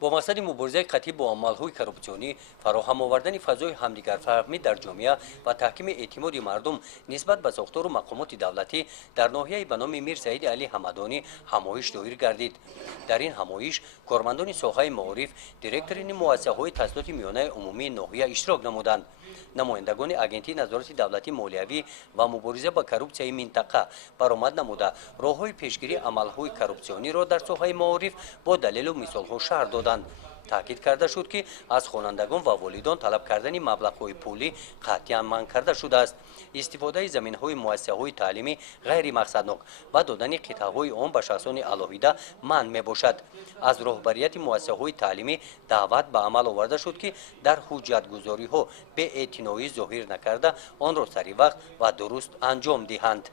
با مقصد مبارزه قطعی با عمل‌های کرپسیونی، فراهم آوردن فضای همدیگرفهمی در جامعه و تحکیم اعتماد مردم نسبت به ساختار و مقامات دولتی در ناحیه به نام میر سعید علی حمدانی همایش دویر گردید. در این همایش کارمندان سخاي معارف دیرکتورین مؤسسه‌های تحصیلات میانه عمومی ناحیه اشتراک نمودند. نمایندگان اگنتی نظارت دولتی مالیوی و مبارزه با کرپسیای منطقه برآمد نموده راه‌های پیشگیری عمل‌های کرپسیونی را در ساحه معارف با دلیل و مثال‌ها شرح دادند. تاکید کرده شد که از خوانندگان و والدان طلب کردن مبلغ‌های پولی قطعاً منع کرده شده است. استفاده زمین‌های مؤسسه‌های تعلیمی غیر مقصدناک و دادن قطعه‌های عام به شخصان علاهیده منع می‌باشد. از رهبریت مؤسسه‌های تعلیمی دعوت به عمل آورده شد که در حجت‌گذاری‌ها بی‌اعتنایی ظاهر نکرده آن را سریع وقت و درست انجام دهند.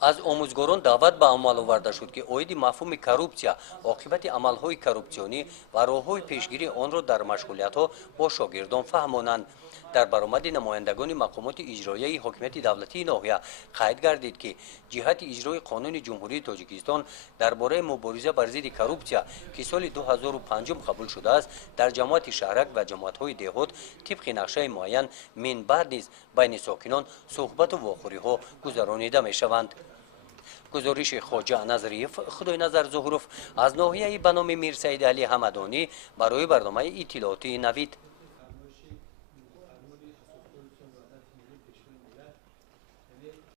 از آموزگاران دعوت به عمل آورده شد که عاید مفهوم کرپسیا، عاقبت عمل‌های کرپسیونی و راه‌های پیشگیری آن را در مشغولیت‌ها با شاگردان فهمانند. در برآمد نمایندگان مقامات اجرایی حکومت دولتی ناحیه قید گردید که جهت اجرای قانون جمهوری تاجیکستان درباره مبارزه بر ضد کرپسیا که سال 2005 قبول شده است، در جماعت شهرک و جماعت‌های دهات طبق نقشه معین من بعد نیز بین ساکنان صحبت و واخوری‌ها گذرانیده می‌شوند. گزارش خواجه نظریف خدای نظر ظهوروف از ناحیه به نام میر سعید علی حمدانی برای برنامه اطلاعاتی نوید.